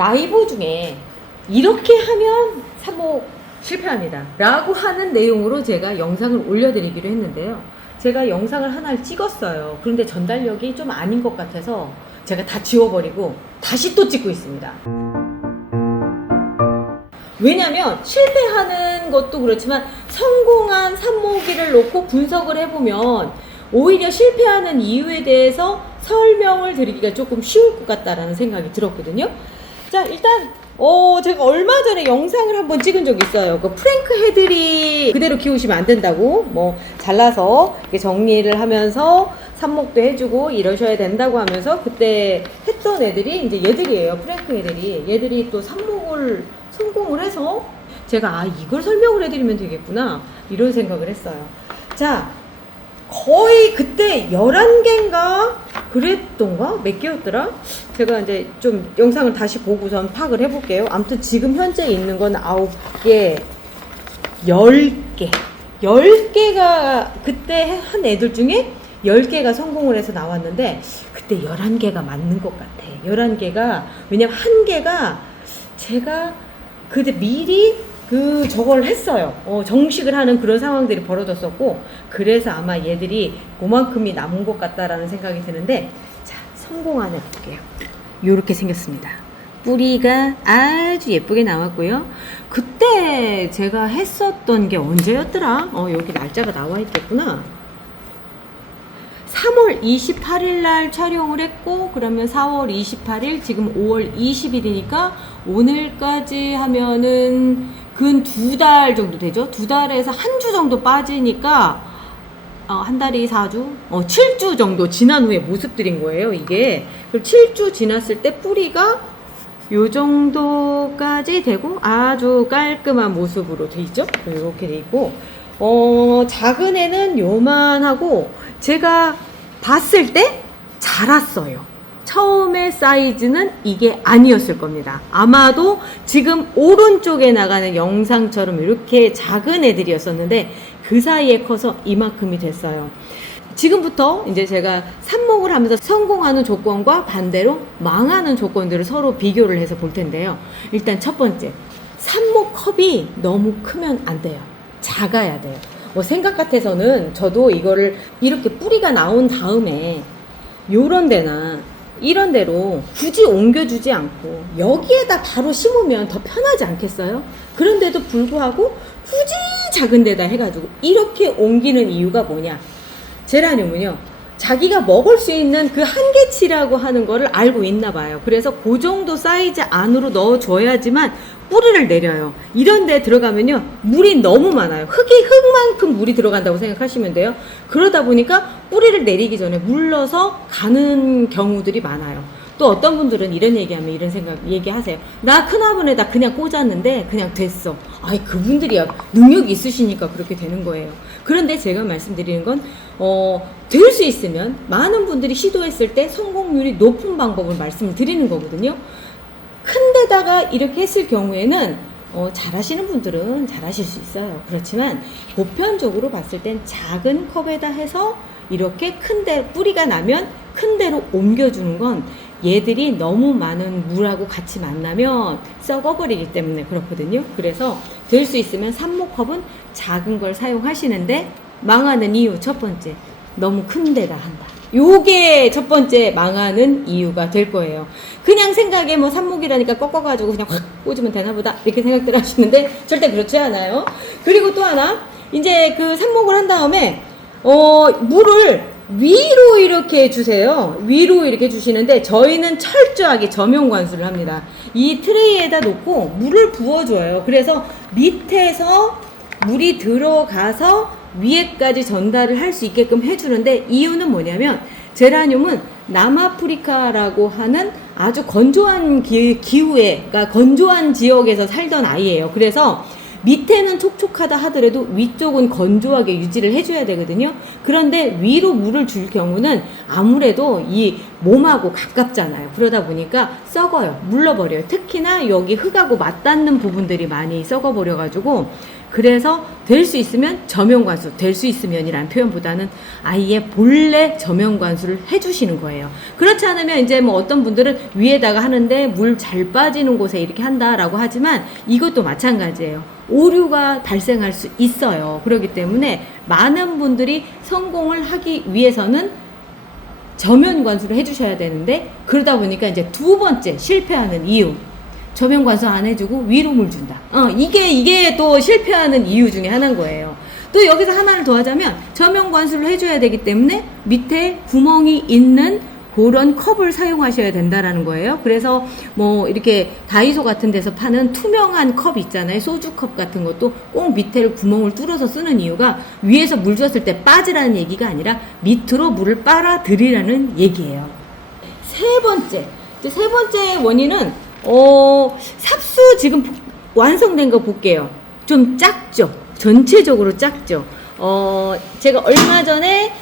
나이보 중에 이렇게 하면 삽목 실패합니다 라고 하는 내용으로 제가 영상을 올려드리기로 했는데요. 제가 영상을 하나를 찍었어요. 그런데 전달력이 좀 아닌 것 같아서 제가 다 지워버리고 다시 또 찍고 있습니다. 왜냐면 실패하는 것도 그렇지만 성공한 삽목이를 놓고 분석을 해보면 오히려 실패하는 이유에 대해서 설명을 드리기가 조금 쉬울 것 같다라는 생각이 들었거든요. 자, 일단 제가 얼마 전에 영상을 한번 찍은 적이 있어요. 그 프랭크 헤들이 그대로 키우시면 안 된다고, 뭐 잘라서 이렇게 정리를 하면서 삽목도 해주고 이러셔야 된다고 하면서 그때 했던 애들이 이제 얘들이에요. 프랭크 헤들이. 얘들이 또 삽목을 성공을 해서 제가 이걸 설명을 해드리면 되겠구나 이런 생각을 했어요. 자, 거의 그때 11개인가 그랬던가? 몇 개였더라? 제가 이제 좀 영상을 다시 보고선 파악을 해볼게요. 아무튼 지금 현재 있는 건 9개, 10개. 10개가 그때 한 애들 중에 10개가 성공을 해서 나왔는데 그때 11개가 맞는 것 같아. 11개가, 왜냐면 한 개가 제가 그때 미리 저걸 했어요. 정식을 하는 그런 상황들이 벌어졌었고, 그래서 아마 얘들이 그만큼이 남은 것 같다라는 생각이 드는데, 자, 성공안을 볼게요. 요렇게 생겼습니다. 뿌리가 아주 예쁘게 나왔고요. 그때 제가 했었던 게 언제였더라? 여기 날짜가 나와 있겠구나. 3월 28일 날 촬영을 했고, 그러면 4월 28일, 지금 5월 20일이니까 오늘까지 하면은 근 2달 정도 되죠. 2달에서 한 주 정도 빠지니까 한 달이 4주? 7주 정도 지난 후에 모습들인 거예요, 이게. 그럼 7주 지났을 때 뿌리가 요 정도까지 되고 아주 깔끔한 모습으로 돼 있죠. 이렇게 돼 있고, 작은 애는 요만하고 제가 봤을 때 자랐어요. 처음에 사이즈는 이게 아니었을 겁니다. 아마도 지금 오른쪽에 나가는 영상처럼 이렇게 작은 애들이었었는데 그 사이에 커서 이만큼이 됐어요. 지금부터 이제 제가 삽목을 하면서 성공하는 조건과 반대로 망하는 조건들을 서로 비교를 해서 볼 텐데요. 일단 첫 번째, 삽목 컵이 너무 크면 안 돼요. 작아야 돼요. 생각 같아서는 저도 이거를 이렇게 뿌리가 나온 다음에 요런 데나 이런 데로 굳이 옮겨주지 않고 여기에다 바로 심으면 더 편하지 않겠어요? 그런데도 불구하고 굳이 작은 데다 해가지고 이렇게 옮기는 이유가 뭐냐? 제라늄은요, 자기가 먹을 수 있는 그 한계치라고 하는 거를 알고 있나 봐요. 그래서 그 정도 사이즈 안으로 넣어줘야지만 뿌리를 내려요. 이런 데 들어가면요, 물이 너무 많아요. 흙만큼 물이 들어간다고 생각하시면 돼요. 그러다 보니까 뿌리를 내리기 전에 물러서 가는 경우들이 많아요. 또 어떤 분들은 이런 얘기하면 이런 얘기하세요. 나 큰 화분에다 그냥 꽂았는데 그냥 됐어. 그분들이야 능력이 있으시니까 그렇게 되는 거예요. 그런데 제가 말씀드리는 건 될 수 있으면 많은 분들이 시도했을 때 성공률이 높은 방법을 말씀을 드리는 거거든요. 큰 데다가 이렇게 했을 경우에는 잘하시는 분들은 잘하실 수 있어요. 그렇지만 보편적으로 봤을 땐 작은 컵에다 해서 이렇게 큰 데 뿌리가 나면 큰 데로 옮겨주는 건 얘들이 너무 많은 물하고 같이 만나면 썩어버리기 때문에 그렇거든요. 그래서 될 수 있으면 삽목컵은 작은 걸 사용하시는데 망하는 이유 첫 번째, 너무 큰 데다 한다. 요게 첫 번째 망하는 이유가 될 거예요. 그냥 생각에 삽목이라니까 꺾어가지고 그냥 확 꽂으면 되나 보다 이렇게 생각들 하시는데 절대 그렇지 않아요. 그리고 또 하나, 이제 그 삽목을 한 다음에 물을 위로 이렇게 주세요. 위로 이렇게 주시는데 저희는 철저하게 점용 관수를 합니다. 이 트레이에다 놓고 물을 부어줘요. 그래서 밑에서 물이 들어가서 위에까지 전달을 할 수 있게끔 해주는데, 이유는 뭐냐면 제라늄은 남아프리카라고 하는 아주 건조한 기후에, 그러니까 건조한 지역에서 살던 아이예요. 그래서 밑에는 촉촉하다 하더라도 위쪽은 건조하게 유지를 해줘야 되거든요. 그런데 위로 물을 줄 경우는 아무래도 이 몸하고 가깝잖아요. 그러다 보니까 썩어요. 물러버려요. 특히나 여기 흙하고 맞닿는 부분들이 많이 썩어버려가지고 그래서 될 수 있으면 저면관수, 될 수 있으면이라는 표현보다는 아예 본래 저면관수를 해주시는 거예요. 그렇지 않으면 이제 뭐 어떤 분들은 위에다가 하는데 물 잘 빠지는 곳에 이렇게 한다라고 하지만 이것도 마찬가지예요. 오류가 발생할 수 있어요. 그렇기 때문에 많은 분들이 성공을 하기 위해서는 저면 관수를 해주셔야 되는데, 그러다 보니까 이제 두 번째 실패하는 이유, 저면 관수 안 해주고 위로 물 준다. 이게 또 실패하는 이유 중에 하나인 거예요. 또 여기서 하나를 더 하자면 저면 관수를 해줘야 되기 때문에 밑에 구멍이 있는 그런 컵을 사용하셔야 된다라는 거예요. 그래서 뭐 이렇게 다이소 같은 데서 파는 투명한 컵 있잖아요. 소주컵 같은 것도 꼭 밑에를 구멍을 뚫어서 쓰는 이유가 위에서 물 줬을 때 빠지라는 얘기가 아니라 밑으로 물을 빨아들이라는 얘기예요. 세 번째 원인은 삽수 지금 완성된 거 볼게요. 좀 작죠? 전체적으로 작죠? 제가 얼마 전에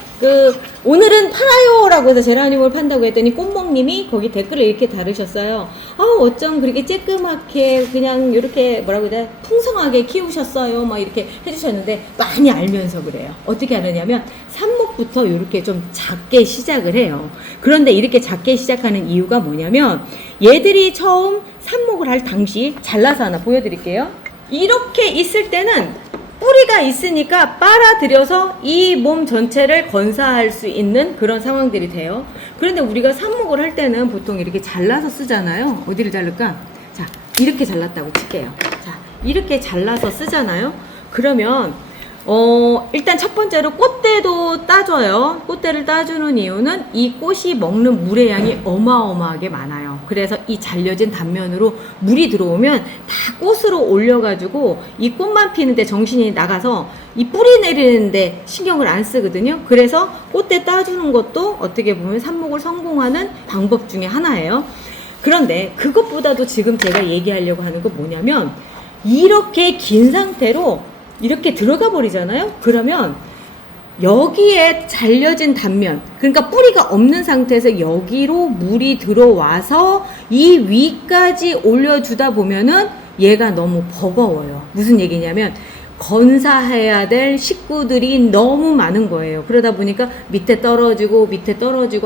오늘은 팔아요라고 해서 제라늄을 판다고 했더니 꽃먹님이 거기 댓글을 이렇게 달으셨어요. 어쩜 그렇게 쬐끄맣게 그냥 이렇게 뭐라고 해야 돼? 풍성하게 키우셨어요. 막 이렇게 해주셨는데 많이 알면서 그래요. 어떻게 하느냐면 삽목부터 이렇게 좀 작게 시작을 해요. 그런데 이렇게 작게 시작하는 이유가 뭐냐면 얘들이 처음 삽목을 할 당시 잘라서 하나 보여드릴게요. 이렇게 있을 때는 뿌리가 있으니까 빨아들여서 이 몸 전체를 건사할 수 있는 그런 상황들이 돼요. 그런데 우리가 삽목을 할 때는 보통 이렇게 잘라서 쓰잖아요. 어디를 자를까? 자, 이렇게 잘랐다고 칠게요. 자, 이렇게 잘라서 쓰잖아요. 그러면 일단 첫 번째로 꽃대도 따줘요. 꽃대를 따주는 이유는 이 꽃이 먹는 물의 양이 어마어마하게 많아요. 그래서 이 잘려진 단면으로 물이 들어오면 다 꽃으로 올려가지고 이 꽃만 피는데 정신이 나가서 이 뿌리 내리는데 신경을 안 쓰거든요. 그래서 꽃대 따주는 것도 어떻게 보면 삽목을 성공하는 방법 중에 하나예요. 그런데 그것보다도 지금 제가 얘기하려고 하는 건 뭐냐면 이렇게 긴 상태로 이렇게 들어가 버리잖아요. 그러면 여기에 잘려진 단면, 그러니까 뿌리가 없는 상태에서 여기로 물이 들어와서 이 위까지 올려주다 보면은 얘가 너무 버거워요. 무슨 얘기냐면 건사해야 될 식구들이 너무 많은 거예요. 그러다 보니까 밑에 떨어지고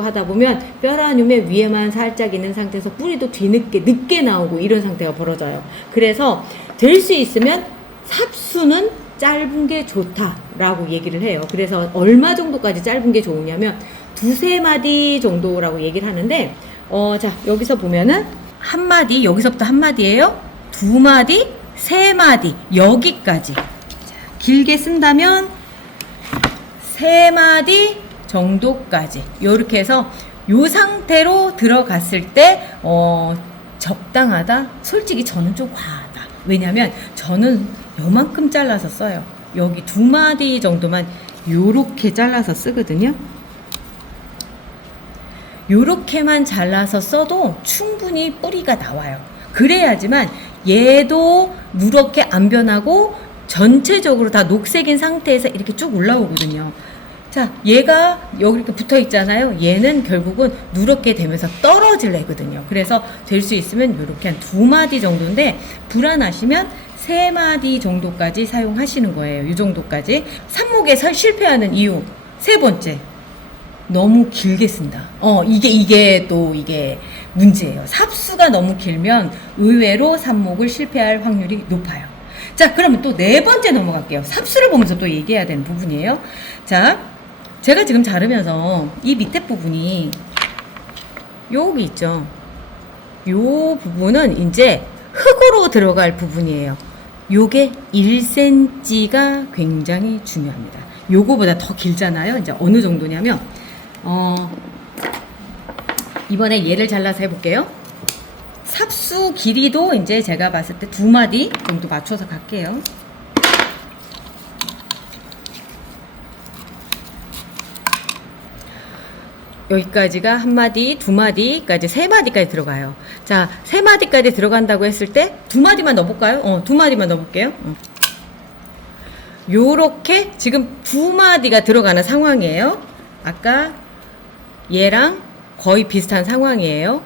하다 보면 뼈라늄의 위에만 살짝 있는 상태에서 뿌리도 늦게 나오고 이런 상태가 벌어져요. 그래서 될 수 있으면 삽수는 짧은 게 좋다라고 얘기를 해요. 그래서 얼마 정도까지 짧은 게 좋으냐면 두세 마디 정도라고 얘기를 하는데 자, 여기서 보면은 한 마디, 여기서부터 한 마디예요. 두 마디, 세 마디, 여기까지. 자, 길게 쓴다면 세 마디 정도까지. 요렇게 해서 요 상태로 들어갔을 때 적당하다? 솔직히 저는 좀 과하다. 왜냐면 저는 요만큼 잘라서 써요. 여기 두 마디 정도만 요렇게 잘라서 쓰거든요. 요렇게만 잘라서 써도 충분히 뿌리가 나와요. 그래야지만 얘도 누렇게 안 변하고 전체적으로 다 녹색인 상태에서 이렇게 쭉 올라오거든요. 자, 얘가 여기 이렇게 붙어 있잖아요. 얘는 결국은 누렇게 되면서 떨어질 애거든요. 그래서 될 수 있으면 이렇게 한 두 마디 정도인데 불안하시면 세 마디 정도까지 사용하시는 거예요. 이 정도까지. 삽목에 실패하는 이유 세 번째, 너무 길게 쓴다. 이게 문제예요. 삽수가 너무 길면 의외로 삽목을 실패할 확률이 높아요. 자, 그러면 또 네 번째 넘어갈게요. 삽수를 보면서 또 얘기해야 되는 부분이에요. 자, 제가 지금 자르면서 이 밑에 부분이 여기 있죠. 요 부분은 이제 흙으로 들어갈 부분이에요. 요게 1cm가 굉장히 중요합니다. 요거보다 더 길잖아요. 이제 어느 정도냐면 이번에 얘를 잘라서 해볼게요. 삽수 길이도 이제 제가 봤을 때 두 마디 정도 맞춰서 갈게요. 여기까지가 한 마디, 두 마디까지, 세 마디까지 들어가요. 자, 세 마디까지 들어간다고 했을 때 두 마디만 넣어볼까요? 두 마디만 넣어볼게요. 요렇게 지금 두 마디가 들어가는 상황이에요. 아까 얘랑 거의 비슷한 상황이에요.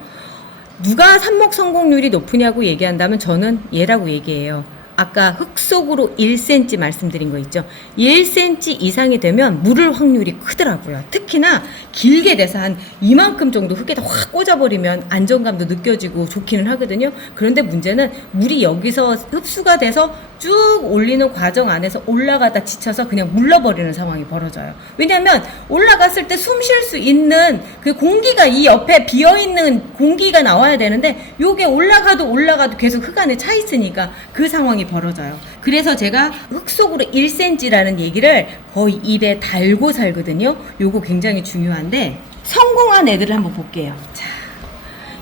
누가 삽목 성공률이 높으냐고 얘기한다면 저는 얘라고 얘기해요. 아까 흙 속으로 1cm 말씀드린 거 있죠. 1cm 이상이 되면 물을 확률이 크더라고요. 특히나 길게 돼서 한 이만큼 정도 흙에다 확 꽂아버리면 안정감도 느껴지고 좋기는 하거든요. 그런데 문제는 물이 여기서 흡수가 돼서 쭉 올리는 과정 안에서 올라가다 지쳐서 그냥 물러버리는 상황이 벌어져요. 왜냐면 올라갔을 때 숨 쉴 수 있는 그 공기가 이 옆에 비어있는 공기가 나와야 되는데 요게 올라가도 계속 흙 안에 차 있으니까 그 상황이 벌어져요. 그래서 제가 흙 속으로 1cm라는 얘기를 거의 입에 달고 살거든요. 요거 굉장히 중요한데 성공한 애들을 한번 볼게요. 자,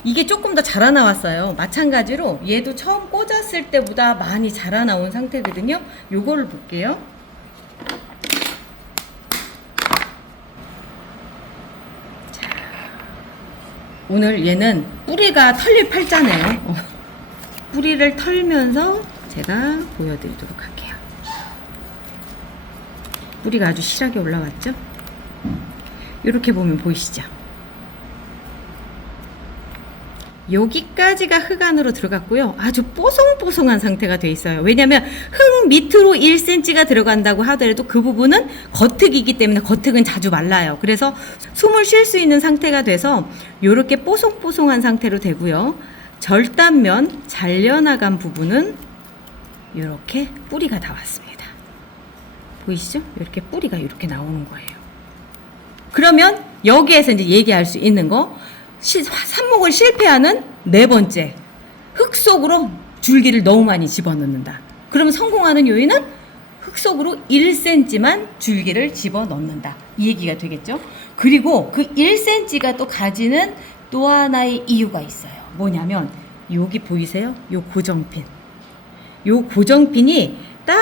이게 조금 더 자라나왔어요. 마찬가지로 얘도 처음 꽂았을 때보다 많이 자라나온 상태거든요. 요거를 볼게요. 자, 오늘 얘는 뿌리가 털릴 팔자네요. 뿌리를 털면서 제가 보여드리도록 할게요. 뿌리가 아주 실하게 올라왔죠? 이렇게 보면 보이시죠? 여기까지가 흙 안으로 들어갔고요. 아주 뽀송뽀송한 상태가 돼 있어요. 왜냐하면 흙 밑으로 1cm가 들어간다고 하더라도 그 부분은 겉흙이기 때문에 겉흙은 자주 말라요. 그래서 숨을 쉴 수 있는 상태가 돼서 이렇게 뽀송뽀송한 상태로 되고요. 절단면 잘려나간 부분은 이렇게 뿌리가 나왔습니다. 보이시죠? 이렇게 뿌리가 이렇게 나오는 거예요. 그러면 여기에서 이제 얘기할 수 있는 거, 삽목을 실패하는 네 번째, 흙 속으로 줄기를 너무 많이 집어넣는다. 그러면 성공하는 요인은 흙 속으로 1cm만 줄기를 집어넣는다. 이 얘기가 되겠죠. 그리고 그 1cm가 또 가지는 또 하나의 이유가 있어요. 뭐냐면 여기 보이세요? 요 고정핀. 요 고정핀이 딱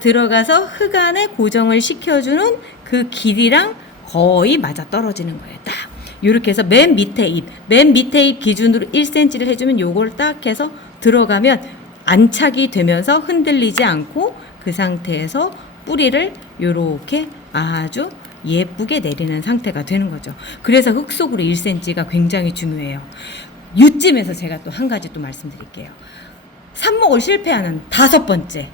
들어가서 흙 안에 고정을 시켜주는 그 길이랑 거의 맞아 떨어지는 거예요. 딱 이렇게 해서 맨 밑에 잎 기준으로 1cm를 해주면 요걸 딱 해서 들어가면 안착이 되면서 흔들리지 않고 그 상태에서 뿌리를 요렇게 아주 예쁘게 내리는 상태가 되는 거죠. 그래서 흙 속으로 1cm가 굉장히 중요해요. 이쯤에서 제가 또 한 가지 또 말씀드릴게요. 삽목을 실패하는 5번째,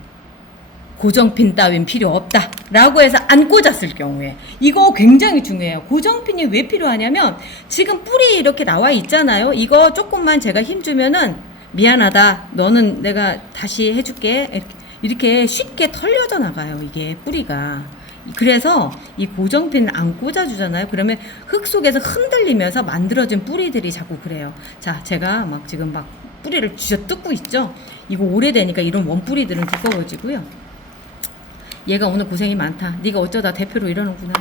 고정핀 따윈 필요 없다 라고 해서 안 꽂았을 경우에 이거 굉장히 중요해요. 고정핀이 왜 필요하냐면 지금 뿌리 이렇게 나와 있잖아요. 이거 조금만 제가 힘주면은 미안하다, 너는 내가 다시 해줄게, 이렇게 쉽게 털려져 나가요. 이게 뿌리가. 그래서 이 고정핀 안 꽂아주잖아요. 그러면 흙 속에서 흔들리면서 만들어진 뿌리들이 자꾸 그래요. 자, 제가 막 지금 막 뿌리를 쥐어 뜯고 있죠. 이거 오래되니까 이런 원뿌리들은 두꺼워지고요. 얘가 오늘 고생이 많다. 네가 어쩌다 대표로 이러는구나.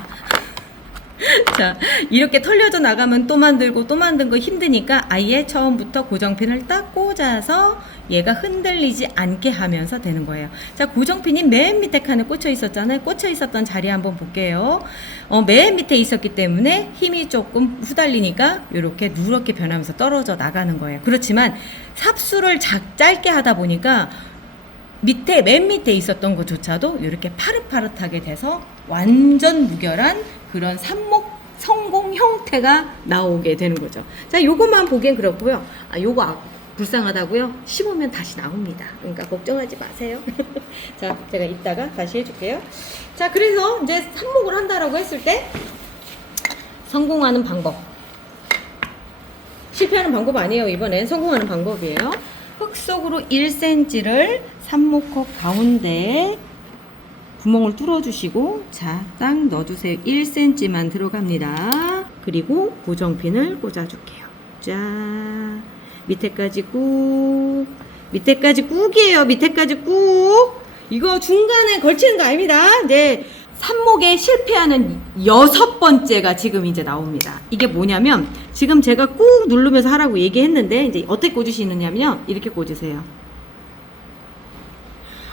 자, 이렇게 털려져 나가면 또 만들고 또 만든 거 힘드니까 아예 처음부터 고정핀을 딱 꽂아서 얘가 흔들리지 않게 하면서 되는 거예요. 자, 고정핀이 맨 밑에 칸에 꽂혀 있었잖아요. 꽂혀 있었던 자리 한번 볼게요. 맨 밑에 있었기 때문에 힘이 조금 후달리니까 이렇게 누렇게 변하면서 떨어져 나가는 거예요. 그렇지만 삽수를 짧게 하다 보니까 맨 밑에 있었던 것조차도 이렇게 파릇파릇하게 돼서 완전 무결한 그런 삽목 성공 형태가 나오게 되는 거죠. 자, 요것만 보기엔 그렇고요. 요거 불쌍하다고요? 심으면 다시 나옵니다. 그러니까 걱정하지 마세요. 자, 제가 이따가 다시 해줄게요. 자, 그래서 이제 삽목을 한다라고 했을 때 성공하는 방법. 실패하는 방법 아니에요. 이번엔 성공하는 방법이에요. 흙 속으로 1cm를 삽목컵 가운데에 구멍을 뚫어주시고, 자, 딱 넣어주세요. 1cm만 들어갑니다. 그리고 고정핀을 꽂아줄게요. 자, 밑에까지 꾹. 밑에까지 꾹이에요. 밑에까지 꾹. 이거 중간에 걸치는 거 아닙니다. 이제 삽목에 실패하는 6번째가 지금 이제 나옵니다. 이게 뭐냐면 지금 제가 꾹 누르면서 하라고 얘기했는데 이제 어떻게 꽂으시느냐면요. 이렇게 꽂으세요.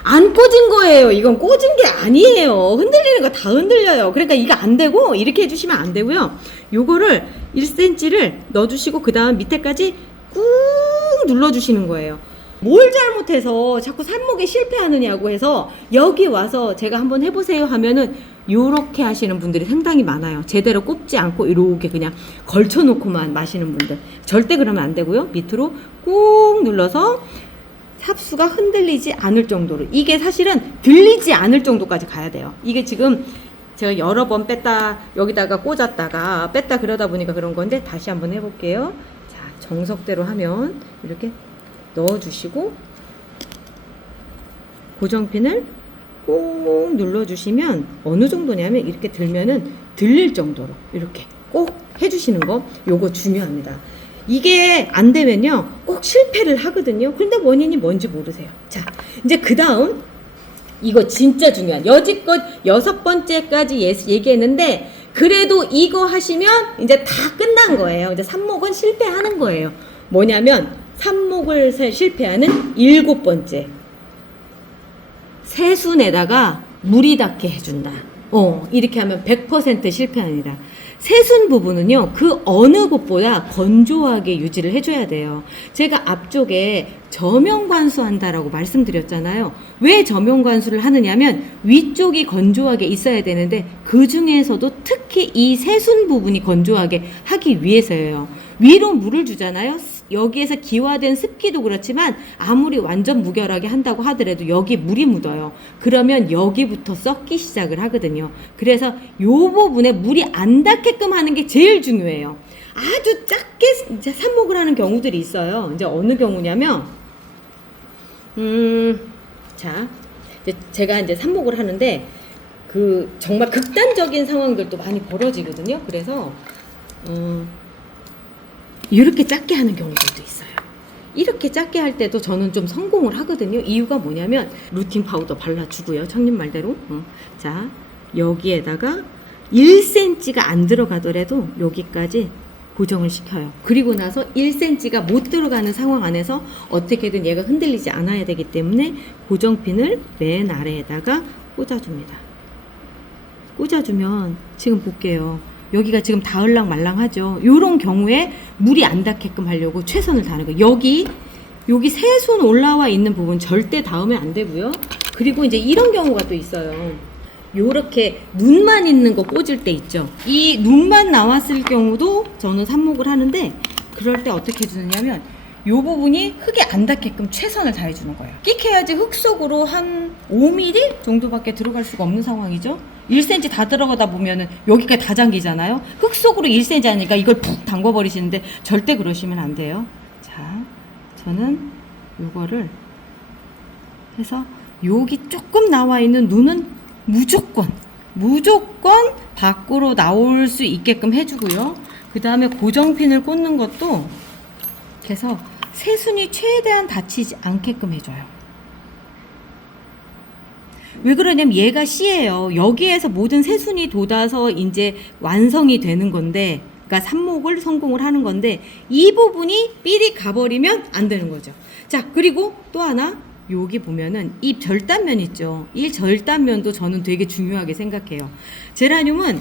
안 꽂은 거예요. 이건 꽂은 게 아니에요. 흔들리는 거 다 흔들려요. 그러니까 이거 안 되고 이렇게 해주시면 안 되고요. 요거를 1cm를 넣어주시고 그 다음 밑에까지 꾹 눌러주시는 거예요. 뭘 잘못해서 자꾸 삽목에 실패하느냐고 해서 여기 와서 제가 한번 해보세요 하면은 요렇게 하시는 분들이 상당히 많아요. 제대로 꼽지 않고 이렇게 그냥 걸쳐놓고만 마시는 분들. 절대 그러면 안 되고요. 밑으로 꾹 눌러서 삽수가 흔들리지 않을 정도로, 이게 사실은 들리지 않을 정도까지 가야 돼요. 이게 지금 제가 여러 번 뺐다 여기다가 꽂았다가 뺐다 그러다 보니까 그런 건데, 다시 한번 해볼게요. 자, 정석대로 하면 이렇게 넣어주시고 고정핀을 꼭 눌러주시면 어느 정도냐면, 이렇게 들면은 들릴 정도로 이렇게 꼭 해주시는 거, 요거 중요합니다. 이게 안 되면요 꼭 실패를 하거든요. 그런데 원인이 뭔지 모르세요. 자, 이제 그 다음 이거 진짜 중요한, 여지껏 6번째까지 얘기했는데 그래도 이거 하시면 이제 다 끝난 거예요. 이제 삽목은 실패하는 거예요. 뭐냐면 삽목을 실패하는 7번째, 새순에다가 물이 닿게 해준다. 이렇게 하면 100% 실패합니다. 새순 부분은요, 그 어느 곳보다 건조하게 유지를 해줘야 돼요. 제가 앞쪽에 저면관수 한다라고 말씀드렸잖아요. 왜 저면관수를 하느냐면 위쪽이 건조하게 있어야 되는데 그 중에서도 특히 이 새순 부분이 건조하게 하기 위해서예요. 위로 물을 주잖아요. 여기에서 기화된 습기도 그렇지만 아무리 완전 무결하게 한다고 하더라도 여기 물이 묻어요. 그러면 여기부터 썩기 시작을 하거든요. 그래서 요 부분에 물이 안 닿게끔 하는 게 제일 중요해요. 아주 작게 이제 삽목을 하는 경우들이 있어요. 이제 어느 경우냐면 자, 이제 제가 이제 삽목을 하는데 그 정말 극단적인 상황들도 많이 벌어지거든요. 그래서 이렇게 작게 하는 경우들도 있어요. 이렇게 작게 할 때도 저는 좀 성공을 하거든요. 이유가 뭐냐면 루팅 파우더 발라주고요. 청님 말대로. 자, 여기에다가 1cm가 안 들어가더라도 여기까지 고정을 시켜요. 그리고 나서 1cm가 못 들어가는 상황 안에서 어떻게든 얘가 흔들리지 않아야 되기 때문에 고정핀을 맨 아래에다가 꽂아줍니다. 꽂아주면 지금 볼게요. 여기가 지금 닿을랑 말랑하죠. 요런 경우에 물이 안 닿게끔 하려고 최선을 다하는 거예요. 여기 새순 올라와 있는 부분 절대 닿으면 안 되고요. 그리고 이제 이런 경우가 또 있어요. 요렇게 눈만 있는 거 꽂을 때 있죠. 이 눈만 나왔을 경우도 저는 삽목을 하는데, 그럴 때 어떻게 해주느냐면 요 부분이 흙에 안 닿게끔 최선을 다해주는 거예요. 끽해야지 흙 속으로 한 5mm 정도밖에 들어갈 수가 없는 상황이죠. 1cm 다 들어가다 보면은 여기까지 다 잠기잖아요. 흙 속으로 1cm 하니까 이걸 푹 담궈버리시는데 절대 그러시면 안 돼요. 자, 저는 요거를 해서 여기 조금 나와 있는 눈은 무조건 밖으로 나올 수 있게끔 해주고요. 그 다음에 고정핀을 꽂는 것도 그래서 새순이 최대한 다치지 않게끔 해줘요. 왜 그러냐면 얘가 씨예요. 여기에서 모든 새순이 돋아서 이제 완성이 되는 건데, 그러니까 삽목을 성공을 하는 건데, 이 부분이 삘이 가버리면 안 되는 거죠. 자, 그리고 또 하나, 여기 보면은 이 절단면 있죠. 이 절단면도 저는 되게 중요하게 생각해요. 제라늄은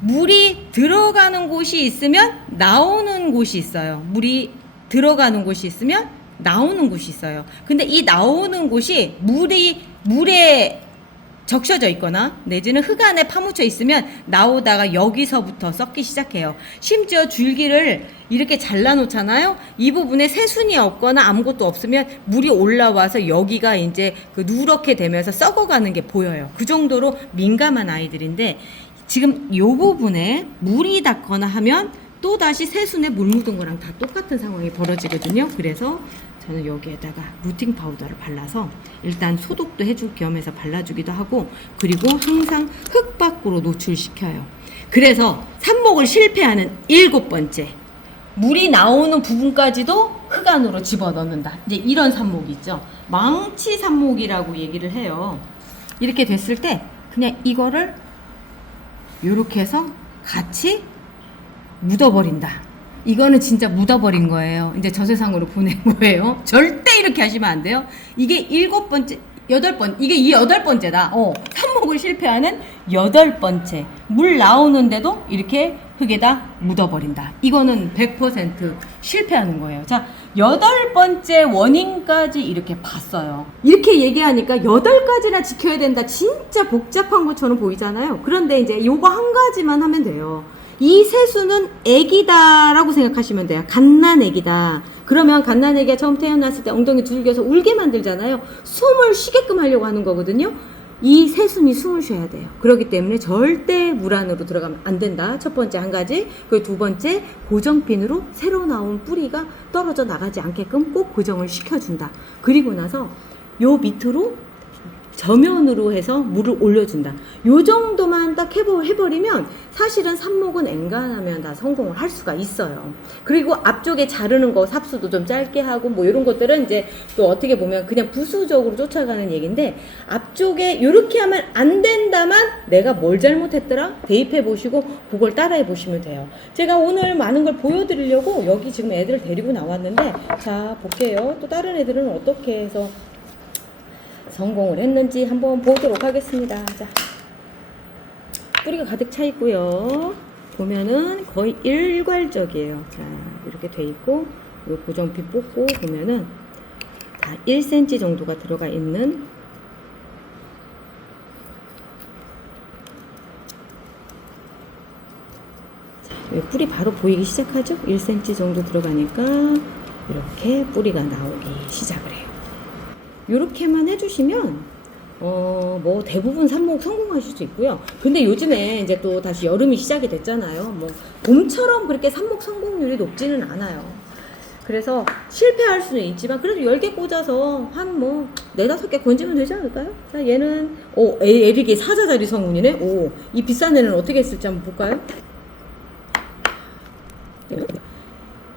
물이 들어가는 곳이 있으면 나오는 곳이 있어요. 물이 들어가는 곳이 있으면 나오는 곳이 있어요. 근데 이 나오는 곳이 물에 적셔져 있거나 내지는 흙 안에 파묻혀 있으면 나오다가 여기서부터 썩기 시작해요. 심지어 줄기를 이렇게 잘라 놓잖아요. 이 부분에 새순이 없거나 아무것도 없으면 물이 올라와서 여기가 이제 그 누렇게 되면서 썩어가는 게 보여요. 그 정도로 민감한 아이들인데, 지금 이 부분에 물이 닿거나 하면 또다시 새순에 물 묻은 거랑 다 똑같은 상황이 벌어지거든요. 그래서 저는 여기에다가 루팅 파우더를 발라서 일단 소독도 해줄 겸해서 발라주기도 하고, 그리고 항상 흙 밖으로 노출시켜요. 그래서 삽목을 실패하는 7번째, 물이 나오는 부분까지도 흙 안으로 집어넣는다. 이제 이런 삽목이 있죠. 망치 삽목이라고 얘기를 해요. 이렇게 됐을 때 그냥 이거를 이렇게 해서 같이 묻어버린다. 이거는 진짜 묻어버린 거예요. 이제 저 세상으로 보낸 거예요. 절대 이렇게 하시면 안 돼요. 이게 7번째, 8번, 이게 이 8번째다. 삽목을 실패하는 8번째. 물 나오는데도 이렇게 흙에다 묻어버린다. 이거는 100% 실패하는 거예요. 자, 8번째 원인까지 이렇게 봤어요. 이렇게 얘기하니까 8가지나 지켜야 된다. 진짜 복잡한 것처럼 보이잖아요. 그런데 이제 요거 한 가지만 하면 돼요. 이 새수는 애기다라고 생각하시면 돼요. 갓난 애기다. 그러면 갓난아기가 처음 태어났을 때 엉덩이 두들겨서 울게 만들잖아요. 숨을 쉬게끔 하려고 하는 거거든요. 이 새순이 숨을 쉬어야 돼요. 그렇기 때문에 절대 물 안으로 들어가면 안 된다. 첫 번째 한 가지. 그리고 두 번째, 고정핀으로 새로 나온 뿌리가 떨어져 나가지 않게끔 꼭 고정을 시켜준다. 그리고 나서 요 밑으로 저면으로 해서 물을 올려준다. 요 정도만 딱 해버리면 사실은 삽목은 엔간하면 다 성공을 할 수가 있어요. 그리고 앞쪽에 자르는 거 삽수도 좀 짧게 하고 뭐 이런 것들은 이제 또 어떻게 보면 그냥 부수적으로 쫓아가는 얘기인데, 앞쪽에 요렇게 하면 안 된다만 내가 뭘 잘못했더라? 대입해 보시고 그걸 따라해 보시면 돼요. 제가 오늘 많은 걸 보여드리려고 여기 지금 애들을 데리고 나왔는데, 자 볼게요. 또 다른 애들은 어떻게 해서 성공을 했는지 한번 보도록 하겠습니다. 자, 뿌리가 가득 차 있고요. 보면은 거의 일괄적이에요. 자, 이렇게 돼 있고, 요 고정핀 뽑고 보면은 다 1cm 정도가 들어가 있는, 자, 요 뿌리 바로 보이기 시작하죠? 1cm 정도 들어가니까 이렇게 뿌리가 나오기 시작을 해요. 요렇게만 해주시면 뭐 대부분 삽목 성공하실 수 있고요. 근데 요즘에 이제 또 다시 여름이 시작이 됐잖아요. 뭐 봄처럼 그렇게 삽목 성공률이 높지는 않아요. 그래서 실패할 수는 있지만 그래도 10개 꽂아서 한 뭐 4-5개 건지면 되지 않을까요? 자, 얘는 에릭이 사자자리 성운이네. 이 비싼 애는 어떻게 했을지 한번 볼까요?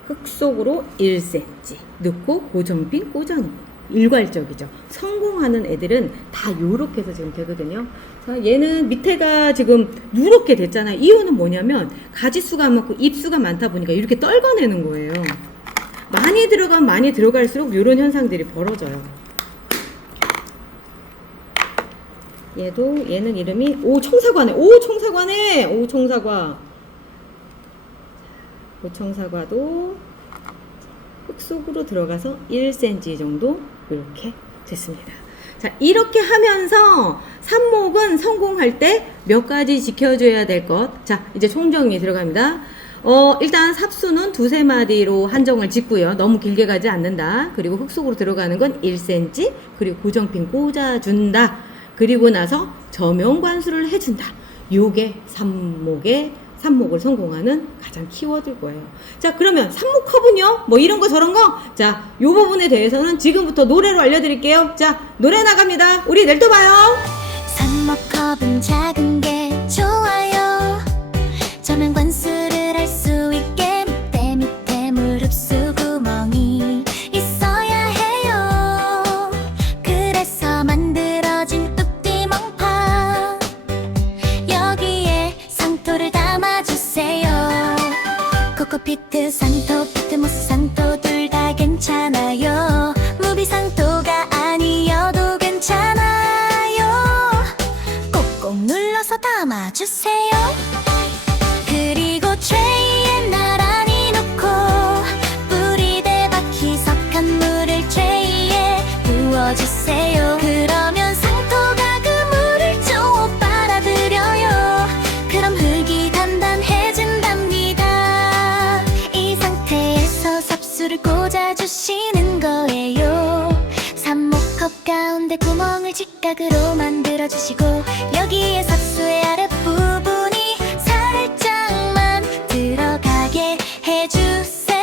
흙 속으로 1cm 넣고 고정핀 꽂아놓고, 일괄적이죠. 성공하는 애들은 다 요렇게 해서 지금 되거든요. 자, 얘는 밑에가 지금 누렇게 됐잖아요. 이유는 뭐냐면 가지수가 많고 잎수가 많다 보니까 이렇게 떨궈내는 거예요. 많이 들어가면 많이 들어갈수록 이런 현상들이 벌어져요. 얘는 이름이 청사과네. 청사과네. 청사과. 청사과도 흙 속으로 들어가서 1cm 정도 이렇게 됐습니다. 자, 이렇게 하면서 삽목은 성공할 때 몇 가지 지켜줘야 될 것. 자, 이제 총정리 들어갑니다. 일단 삽수는 2-3마디로 한정을 짓고요. 너무 길게 가지 않는다. 그리고 흙 속으로 들어가는 건 1cm. 그리고 고정핀 꽂아준다. 그리고 나서 저면 관수를 해준다. 요게 삽목을 성공하는 가장 키워드일 거예요. 자, 그러면 삽목 컵은요? 뭐 이런 거 저런 거? 자, 요 부분에 대해서는 지금부터 노래로 알려드릴게요. 자, 노래 나갑니다. 우리 내일 또 봐요. 삽목컵은 작은 게 좋아요. 저면 관수를 할 수 있게 밑에 물 흡수 구멍이 있어야 해요. 그래서 만들어진 뚝띠멍파, 여기에 상토를 담아주세요. 코코피트 상토, 피트모스 상토 둘 다 괜찮아요. 무비상토가 아니어도 괜찮아요. 꼭꼭 눌러서 담아주세요. 그리고 트레이에 나란히 놓고 뿌리대 박히석한 물을 트레이에 부어주세요. 그러면 상토가 그 물을 좀 빨아들여요. 그럼 흙이 단단해진답니다. 이 상태에서 삽수를 꽂아주시는 거예요. 삽목컵 가운데 구멍을 직각으로 만들어주시고, 여기에 삽수의 아랫부분이 살짝만 들어가게 해주세요.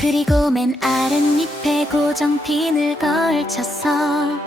그리고 맨 아랫잎에 고정핀을 걸쳐서